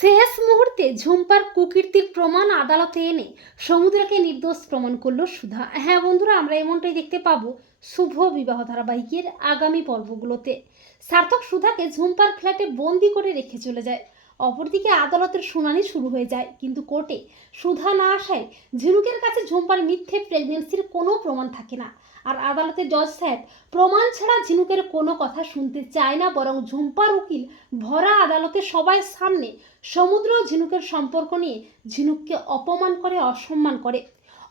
শেষ মুহূর্তে ঝুম্পার কুকীর্তির প্রমাণ আদালতে এনে সমুদ্রকে নির্দোষ প্রমাণ করল সুধা। হ্যাঁ বন্ধুরা, আমরা এমনটাই দেখতে পাবো শুভ বিবাহ ধারাবাহিকের আগামী পর্বগুলোতে। সার্থক সুধাকে ঝুম্পার ফ্ল্যাটে বন্দি করে রেখে চলে যায়। অপরদিকে আদালতের শুনানি শুরু হয়ে যায়। কিন্তু কোর্টে সুধা না আসায় ঝিনুকের কাছে ঝুম্পার মিথ্যে প্রেগনেন্সির কোনো প্রমাণ থাকে না। আর আদালতে জজ সাহেব প্রমাণ ছাড়া ঝিনুকের কোনো কথা শুনতে চায় না, বরং ঝুম্পার উকিল ভরা আদালতে সবাই সামনে সমুদ্র ঝিনুকের সম্পর্ক নিয়ে ঝিনুককে অপমান করে, অসম্মান করে।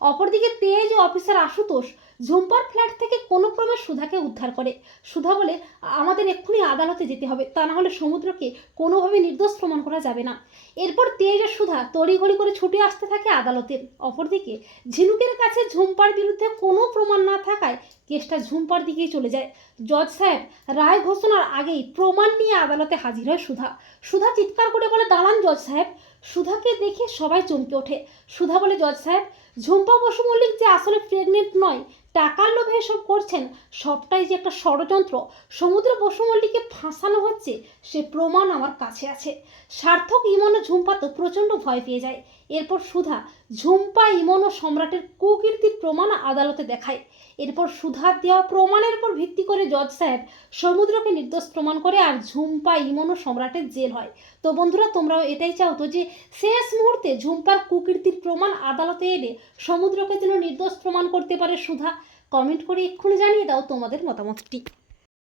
অপরদিকে তেজ ও অফিসার আশুতোষ ঝুম্পার ফ্ল্যাট থেকে কোনো ক্রমে সুধাকে উদ্ধার করে। সুধা বলে, আমাদের এক্ষুনি আদালতে যেতে হবে, তা না হলে সমুদ্রকে কোনোভাবে নির্দোষ প্রমাণ করা যাবে না। এরপর তেজ ও সুধা তড়িঘড়ি করে ছুটে আসতে থাকে আদালতে। অপরদিকে ঝিনুকের কাছে ঝুম্পার বিরুদ্ধে কোনো প্রমাণ না থাকায় কেসটা ঝুম্পার দিকেই চলে যায়। জজ সাহেব রায় ঘোষণার আগেই প্রমাণ নিয়ে আদালতে হাজির হয় সুধা। সুধা চিৎকার করে বলে, দাঁড়ান জজ সাহেব সুধাকে দেখে সবাই চমকে ওঠে। সুধা বলে, জজ সাহেব, ঝুম্পা বসু মল্লিক যে আসলে প্রেগনেন্ট নয়, টাকার লোভে এসব করছেন, সবটাই যে একটা ষড়যন্ত্র। সমুদ্র বসু মল্লিককে ফাঁসানো হচ্ছে, সে প্রমাণ আমার কাছে আছে। সার্থক ইমনে ঝুম্পা তো প্রচণ্ড ভয় পেয়ে যায়। এরপর সুধা ঝুম্পা ইমন ও সম্রাটের কুকীর্তির প্রমাণ আদালতে দেখায়। এরপর সুধার দেওয়া প্রমাণের উপর ভিত্তি করে জজ সাহেব সমুদ্রকে নির্দোষ প্রমাণ করে আর ঝুম্পা ইমন ও সম্রাটের জেল হয়। তো বন্ধুরা, তোমরাও এটাই চাও তো যে শেষ মুহূর্তে ঝুম্পার কুকীর্তির প্রমাণ আদালতে এনে সমুদ্রকে যেন নির্দোষ প্রমাণ করতে পারে সুধা। কমেন্ট করে এক্ষুনি জানিয়ে দাও তোমাদের মতামতটি।